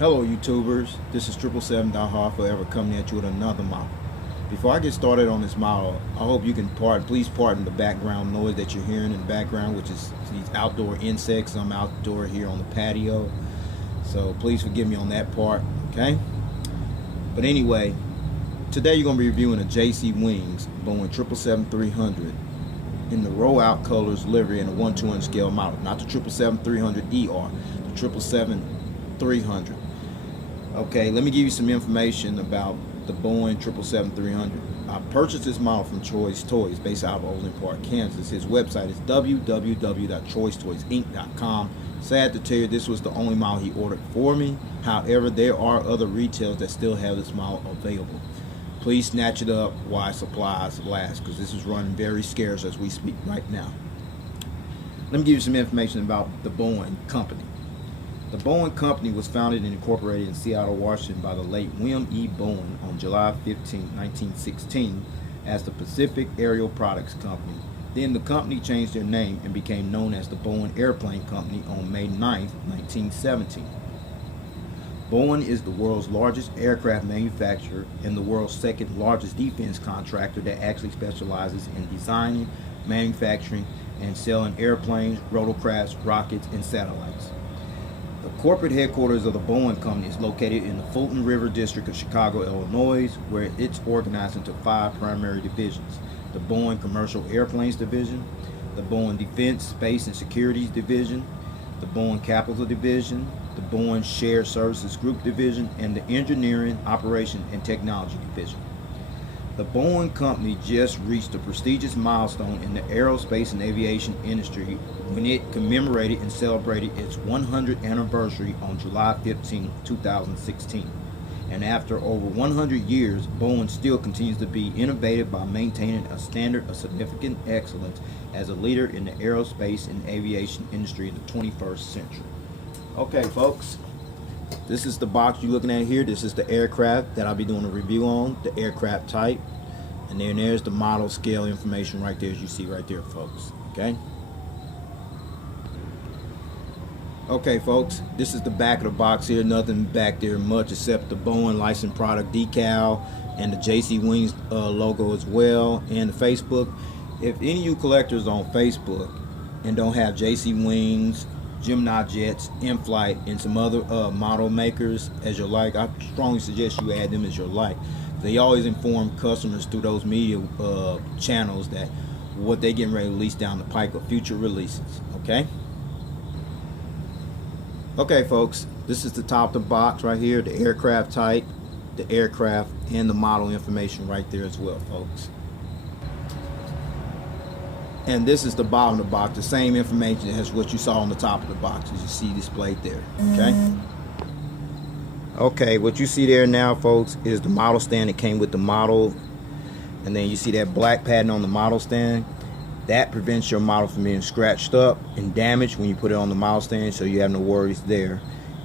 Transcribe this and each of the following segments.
Hello YouTubers, this is 777 Forever coming at you with another model. Before I get started on this model, I hope you can please pardon the background noise that you're hearing in the background, which is these outdoor insects. I'm outdoor here on the patio, so please forgive me on that part, okay? But anyway, today you're going to be reviewing a JC Wings Boeing 777-300 in the Rollout Colors Livery in a 1/200 scale model, not the 777-300ER, the 777-300. Okay, let me give you some information about the Boeing 777-300. I purchased this model from Choice Toys, based out of Overland Park, Kansas. His website is www.choicetoysinc.com. Sad to tell you, this was the only model he ordered for me. However, there are other retailers that still have this model available. Please snatch it up while supplies last, because this is running very scarce as we speak right now. Let me give you some information about the Boeing Company. The Boeing Company was founded and incorporated in Seattle, Washington by the late William E. Boeing on July 15, 1916 as the Pacific Aerial Products Company. Then the company changed their name and became known as the Boeing Airplane Company on May 9, 1917. Boeing is the world's largest aircraft manufacturer and the world's second largest defense contractor that actually specializes in designing, manufacturing, and selling airplanes, rotorcrafts, rockets, and satellites. The corporate headquarters of the Boeing Company is located in the Fulton River District of Chicago, Illinois, where it's organized into 5 primary divisions: the Boeing Commercial Airplanes Division, the Boeing Defense, Space, and Securities Division, the Boeing Capital Division, the Boeing Shared Services Group Division, and the Engineering, Operation, and Technology Division. The Boeing Company just reached a prestigious milestone in the aerospace and aviation industry when it commemorated and celebrated its 100th anniversary on July 15, 2016. And after over 100 years, Boeing still continues to be innovative by maintaining a standard of significant excellence as a leader in the aerospace and aviation industry in the 21st century. Okay, folks, this is the box you're looking at here. This is the aircraft that I'll be doing a review on, the aircraft type. And then there's the model scale information right there, as you see right there, folks. Okay? Okay, folks, this is the back of the box here. Nothing back there much except the Boeing licensed product decal and the JC Wings logo as well, and the Facebook. If any of you collectors on Facebook and don't have JC Wings, Gemini Jets, In-Flight, and some other model makers as your like, I strongly suggest you add them as your like. They always inform customers through those media channels that what they're getting ready to release down the pike of future releases. Okay? Okay, folks, this is the top of the box right here, the aircraft type, the aircraft, and the model information right there as well, folks. And this is the bottom of the box, the same information as what you saw on the top of the box, as you see displayed there. Okay? Okay, what you see there now, folks, is the model stand that came with the model. And then you see that black pattern on the model stand. That prevents your model from being scratched up and damaged when you put it on the model stand, so you have no worries there.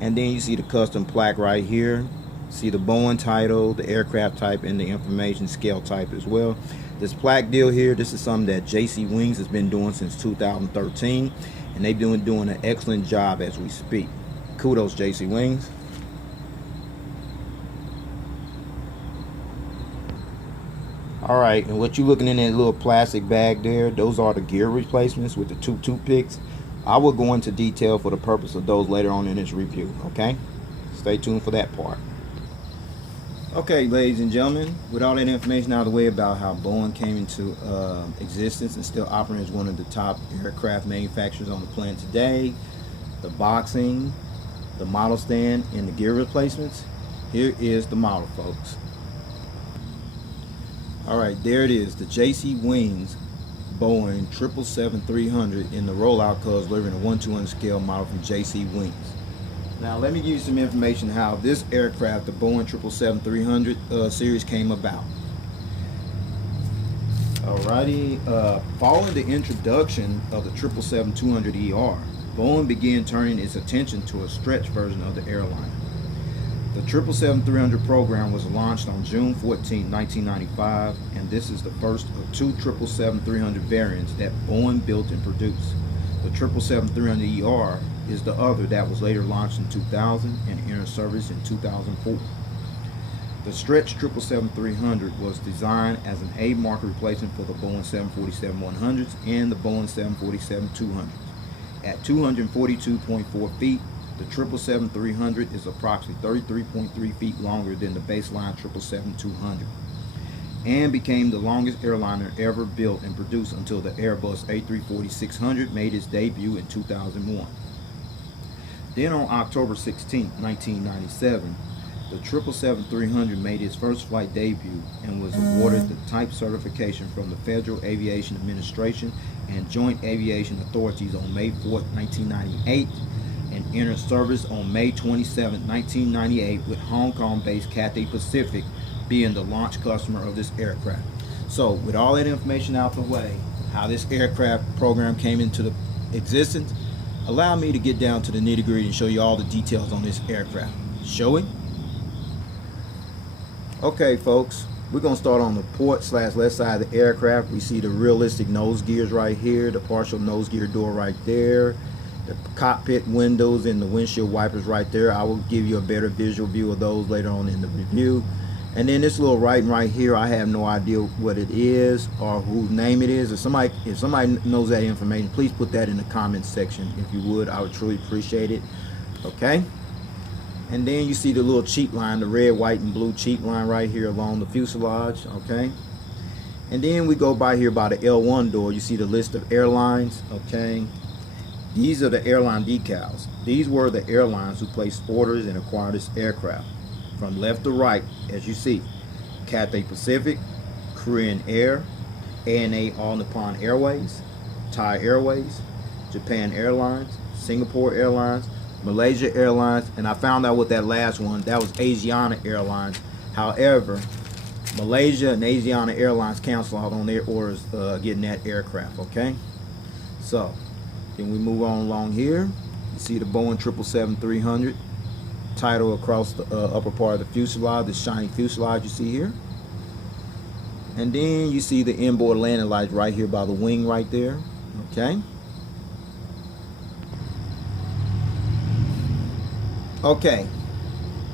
And then you see the custom plaque right here. See the Boeing title, the aircraft type, and the information scale type as well. This plaque deal here, this is something that JC Wings has been doing since 2013, and they've been doing an excellent job as we speak. Kudos, JC Wings. Alright, and what you looking in that little plastic bag there, those are the gear replacements with the 2 toothpicks. I will go into detail for the purpose of those later on in this review, okay? Stay tuned for that part. Okay, ladies and gentlemen, with all that information out of the way about how Boeing came into existence and still operating as one of the top aircraft manufacturers on the planet today, the boxing, the model stand, and the gear replacements, here is the model, folks. Alright, there it is, the JC Wings Boeing 777-300 in the Rollout Colors Livery in a 1/200 scale model from JC Wings. Now let me give you some information how this aircraft, the Boeing 777-300 series, came about. Alrighty, following the introduction of the 777-200ER, Boeing began turning its attention to a stretch version of the airliner. The 777-300 program was launched on June 14, 1995, and this is the first of 2 777-300 variants that Boeing built and produced. The 777-300ER is the other that was later launched in 2000 and entered service in 2004. The stretch 777-300 was designed as an A market replacement for the Boeing 747-100s and the Boeing 747-200s. At 242.4 feet, the 777-300 is approximately 33.3 feet longer than the baseline 777-200 and became the longest airliner ever built and produced until the Airbus A340-600 made its debut in 2001. Then on October 16, 1997, the 777-300 made its first flight debut and was awarded the type certification from the Federal Aviation Administration and Joint Aviation Authorities on May 4, 1998, and entered service on May 27, 1998, with Hong Kong-based Cathay Pacific being the launch customer of this aircraft. So, with all that information out the way, how this aircraft program came into the existence, allow me to get down to the nitty-gritty and show you all the details on this aircraft. Shall we? Okay, folks, we're going to start on the port/left side of the aircraft. We see the realistic nose gears right here, the partial nose gear door right there, the cockpit windows and the windshield wipers right there. I will give you a better visual view of those later on in the review. And then this little writing right here, I have no idea what it is or whose name it is. If somebody knows that information, please put that in the comments section if you would. I would truly appreciate it. Okay. And then you see the little cheat line, the red, white, and blue cheat line right here along the fuselage. Okay. And then we go by here by the L1 door. You see the list of airlines. Okay. These are the airline decals. These were the airlines who placed orders and acquired this aircraft. From left to right, as you see, Cathay Pacific, Korean Air, ANA All Nippon Airways, Thai Airways, Japan Airlines, Singapore Airlines, Malaysia Airlines, and I found out with that last one, that was Asiana Airlines. However, Malaysia and Asiana Airlines canceled out on their orders getting that aircraft. Okay, so then we move on along here. You see the Boeing 777-300 title across the upper part of the fuselage, the shiny fuselage you see here. And then you see the inboard landing lights right here by the wing right there. Okay. Okay.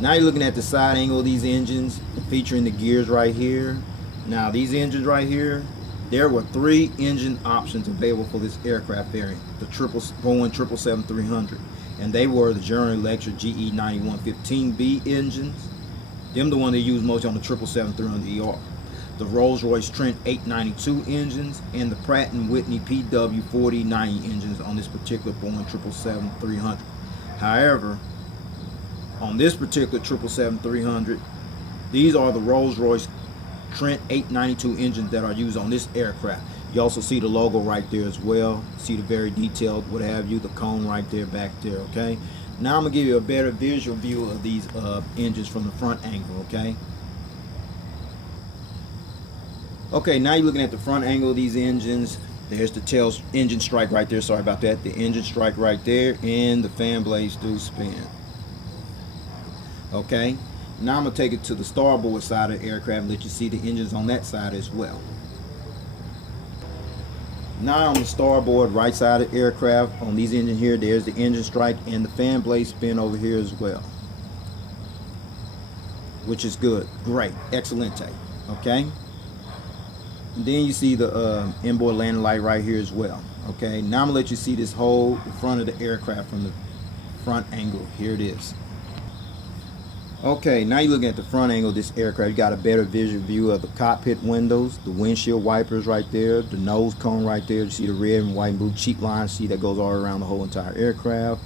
Now you're looking at the side angle of these engines featuring the gears right here. Now these engines right here, there were 3 engine options available for this aircraft variant, the Boeing 777-300. And they were the General Electric GE 9115B engines. Them the one they use most on the 777-300ER. The Rolls-Royce Trent 892 engines and the Pratt & Whitney PW4090 engines on this particular Boeing 777-300. However, on this particular 777-300, these are the Rolls-Royce Trent 892 engines that are used on this aircraft. You also see the logo right there as well. See the very detailed, what have you, the cone right there, back there, okay? Now I'm going to give you a better visual view of these engines from the front angle, okay? Okay, now you're looking at the front angle of these engines. There's the tail engine strike right there, sorry about that. The engine strike right there, and the fan blades do spin. Okay, now I'm going to take it to the starboard side of the aircraft and let you see the engines on that side as well. Now on the starboard right side of the aircraft, on these engines here, there's the engine strike and the fan blade spin over here as well, which is good, great, excelente. Okay, and then you see the inboard landing light right here as well. Okay, now I'm gonna let you see this whole front of the aircraft from the front angle. Here it is. Okay, now you're looking at the front angle of this aircraft. You got a better visual view of the cockpit windows, the windshield wipers right there, the nose cone right there. You see the red and white and blue cheat line, see that goes all around the whole entire aircraft.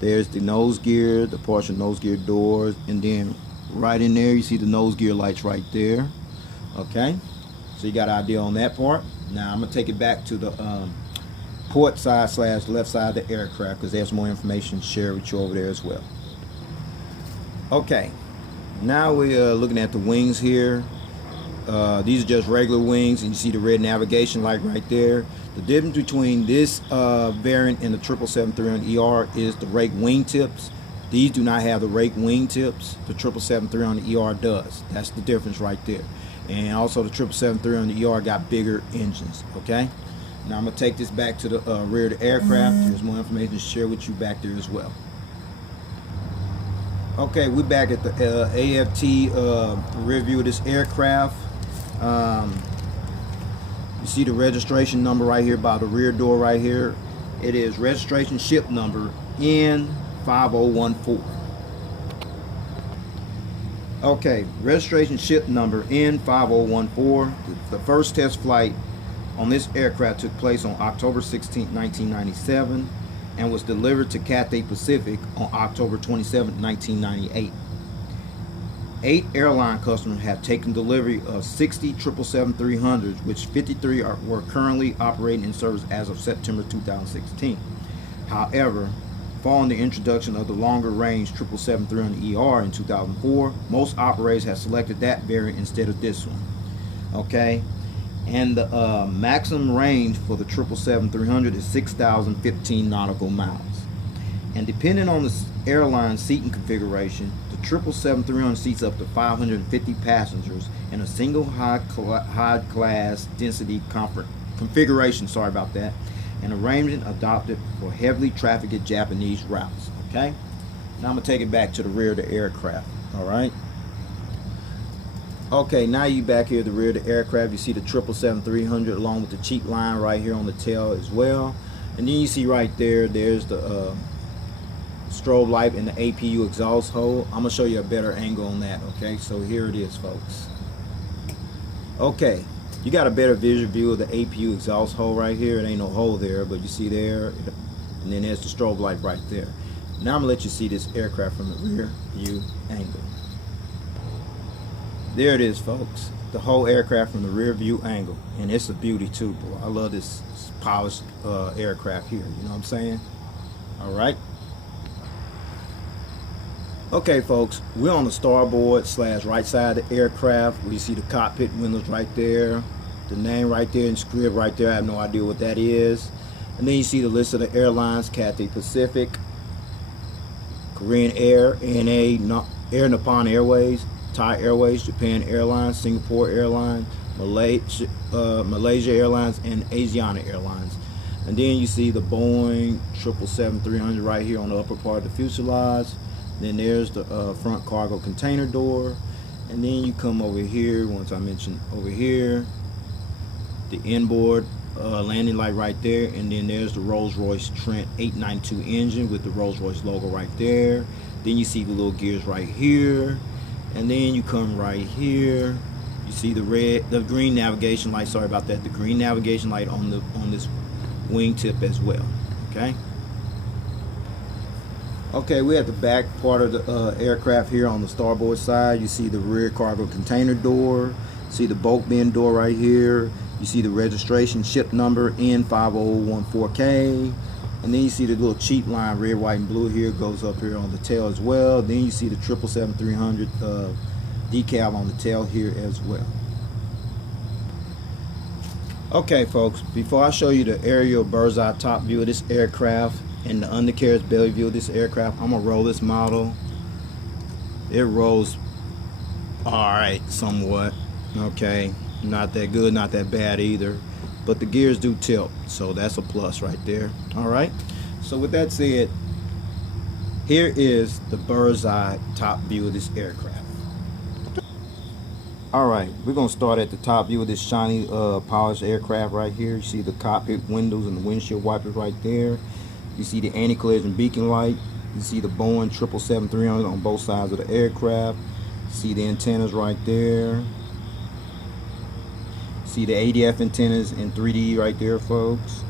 There's the nose gear, the partial nose gear doors, and then right in there you see the nose gear lights right there. Okay, so you got an idea on that part. Now I'm gonna take it back to the port side / left side of the aircraft because there's more information to share with you over there as well. Okay, now we're looking at the wings here. These are just regular wings, and you see the red navigation light right there. The difference between this variant and the 777-300ER is the rake wing tips. These do not have the rake wing tips. The 777-300ER does. That's the difference right there. And also the 777-300ER got bigger engines. Okay. Now I'm going to take this back to the rear of the aircraft. There's more information to share with you back there as well. Okay, we're back at the AFT rear view of this aircraft. You see the registration number right here by the rear door right here. It is registration ship number N5014. Okay, registration ship number N5014. The first test flight on this aircraft took place on October 16, 1997 and was delivered to Cathay Pacific on October 27, 1998. 8 airline customers have taken delivery of 60 777-300s, which 53 were currently operating in service as of September 2016. However, following the introduction of the longer range 777-300ER in 2004, most operators have selected that variant instead of this one. Okay, and the maximum range for the 777-300 is 6,015 nautical miles. And depending on the airline seating configuration, the 777-300 seats up to 550 passengers in a single high class density configuration. Sorry about that. An arrangement adopted for heavily trafficked Japanese routes. Okay, now I'm gonna take it back to the rear of the aircraft. All right. Okay, now you back here at the rear of the aircraft. You see the 777-300 along with the cheek line right here on the tail as well. And then you see right there, there's the strobe light and the APU exhaust hole. I'm gonna show you a better angle on that. Okay, so here it is, folks. Okay, you got a better visual view of the APU exhaust hole right here. It ain't no hole there, but you see there, and then there's the strobe light right there. Now I'm gonna let you see this aircraft from the rear view angle. There it is, folks. The whole aircraft from the rear view angle, and it's a beauty too, boy. I love this polished aircraft here. You know what I'm saying? All right. Okay, folks, we're on the starboard / right side of the aircraft. We see the cockpit windows right there, the name right there in script right there. I have no idea what that is. And then you see the list of the airlines: Cathay Pacific, Korean Air, ANA, Air Nippon Airways, Thai Airways, Japan Airlines, Singapore Airlines, Malaysia Airlines, and Asiana Airlines. And then you see the Boeing 777-300 right here on the upper part of the fuselage. Then there's the front cargo container door, and then you come over here. Once I mentioned over here, the inboard landing light right there, and then there's the Rolls-Royce Trent 892 engine with the Rolls-Royce logo right there. Then you see the little gears right here, and then you come right here. You see the green navigation light. Sorry about that. The green navigation light on this wingtip as well. Okay. Okay, we're at the back part of the aircraft here on the starboard side. You see the rear cargo container door. See the bulk bin door right here. You see the registration ship number N5014K. And then you see the little cheat line, red, white, and blue here, goes up here on the tail as well. Then you see the 777-300 decal on the tail here as well. Okay, folks, before I show you the aerial bird's eye top view of this aircraft and the undercarriage belly view of this aircraft, I'm gonna roll this model. It rolls alright somewhat. Okay, not that good, not that bad either, but the gears do tilt, so that's a plus right there. Alright, so with that said, here is the bird's eye top view of this aircraft. Alright, we're going to start at the top view of this shiny polished aircraft right here. You see the cockpit windows and the windshield wipers right there. You see the anti-collision beacon light. You see the Boeing 777-300 on both sides of the aircraft. You see the antennas right there. See the ADF antennas in 3D right there, folks.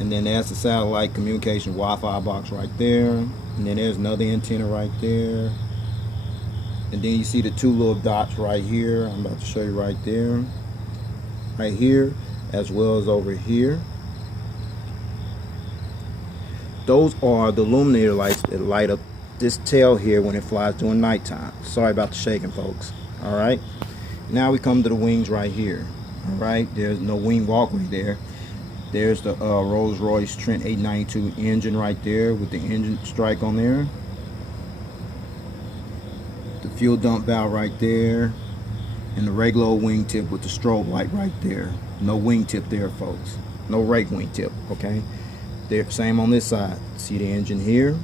And then there's the satellite communication Wi-Fi box right there. And then there's another antenna right there. And then you see the two little dots right here. I'm about to show you right there. Right here, as well as over here. Those are the illuminator lights that light up this tail here when it flies during nighttime. Sorry about the shaking, folks. Alright. Now we come to the wings right here. Alright, there's no wing walkway there. There's the Rolls-Royce Trent 892 engine right there with the engine strike on there. The fuel dump valve right there. And the regular wingtip with the strobe light right there. No wingtip there, folks. no rake wingtip. Okay, there, same on this side. See the engine here,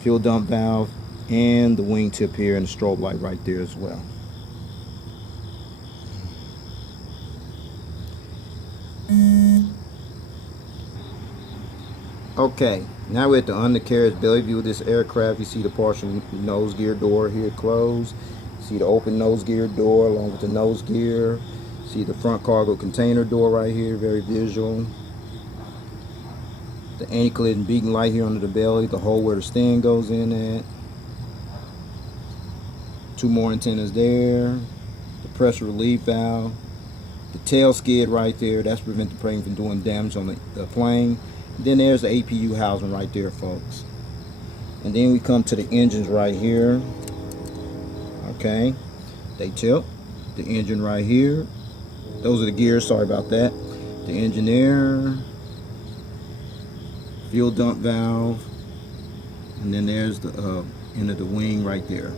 fuel dump valve, and the wingtip here, and the strobe light right there as well. Okay, now we're at the undercarriage belly view of this aircraft. You see the partial nose gear door here closed. See the open nose gear door along with the nose gear. See the front cargo container door right here, very visual. The anti-collision beacon light here under the belly, the hole where the stand goes in at. Two more antennas there. The pressure relief valve. The tail skid right there, that's to prevent the plane from doing damage on the plane. Then there's the APU housing right there, folks. And then we come to the engines right here. Okay, they tilt. The engine right here. Those are the gears, sorry about that. The engine there. Fuel dump valve. And then there's the end of the wing right there.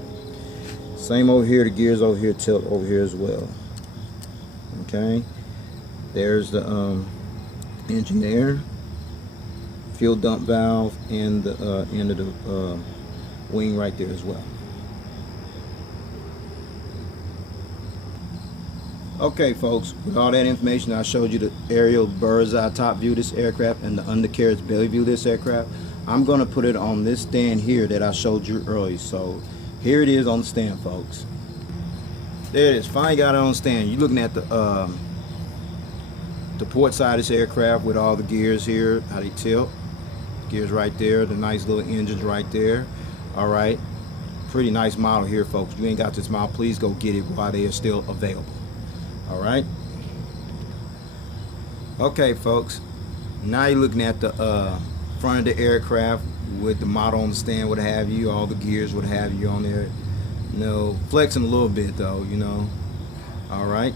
Same over here, the gears over here tilt over here as well. Okay, there's the engine there. Fuel dump valve, and the end of the wing right there as well. Okay, folks, with all that information, I showed you the aerial bird's eye top view of this aircraft and the undercarriage belly view of this aircraft. I'm going to put it on this stand here that I showed you earlier. So here it is on the stand, folks. There it is. Finally got it on the stand. You're looking at the port side of this aircraft with all the gears here, how they tilt. Gears right there, the nice little engines right there. All right, pretty nice model here, folks. If you ain't got this model, please go get it while they are still available. All right. Okay, folks. Now you're looking at the front of the aircraft with the model on the stand, what have you, all the gears, what have you on there. You know, flexing a little bit though, you know. All right.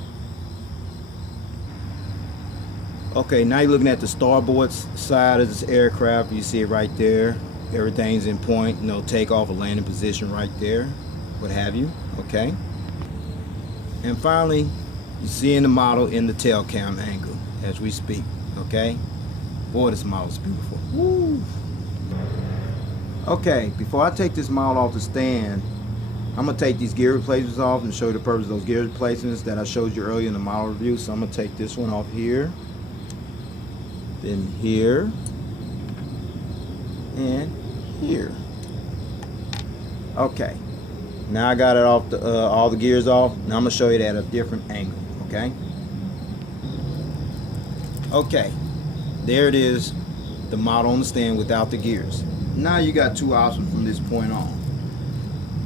Okay, now you're looking at the starboard side of this aircraft. You see it right there. Everything's in point, you know, takeoff or landing position right there, what have you. Okay. And finally, you see in the model in the tail cam angle as we speak. Okay. Boy, this model is beautiful. Woo. Okay, before I take this model off the stand, I'm going to take these gear replacements off and show you the purpose of those gear replacements that I showed you earlier in the model review. So I'm going to take this one off here, then here, and here. Okay, now I got it off the all the gears off. Now I'm going to show you that at a different angle. Okay. Okay, there it is, the model on the stand without the gears. Now you got two options from this point on.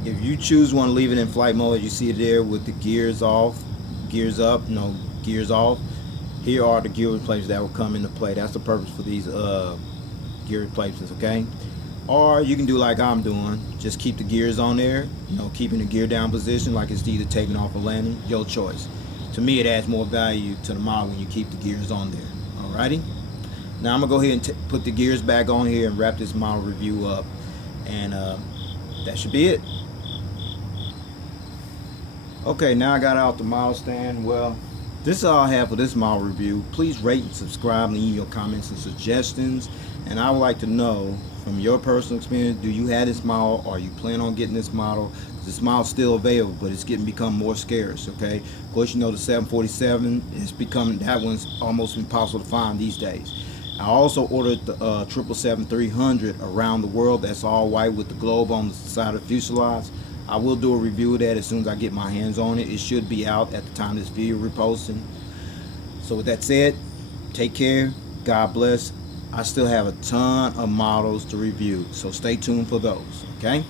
If you choose one, leave it in flight mode, as you see it there with the gears off, gears up, no gears off. Here are the gear replacements that will come into play. That's the purpose for these gear replacements, okay? Or you can do like I'm doing, just keep the gears on there, you know, keeping the gear down position like it's either taking off or landing, your choice. To me, it adds more value to the model when you keep the gears on there. Alrighty? Now I'm gonna go ahead and put the gears back on here and wrap this model review up, and that should be it. Okay, now I got out the model stand. Well, this is all I have for this model review. Please rate and subscribe, leave your comments and suggestions, and I would like to know from your personal experience, do you have this model, or you plan on getting this model? This model is still available, but it's become more scarce. Okay, of course, you know the 747 is becoming, that one's almost impossible to find these days. I also ordered the 777-300 around the world. That's all white with the globe on the side of the fuselage. I will do a review of that as soon as I get my hands on it. It should be out at the time this video reposting. So with that said, take care, God bless. I still have a ton of models to review, so stay tuned for those. Okay.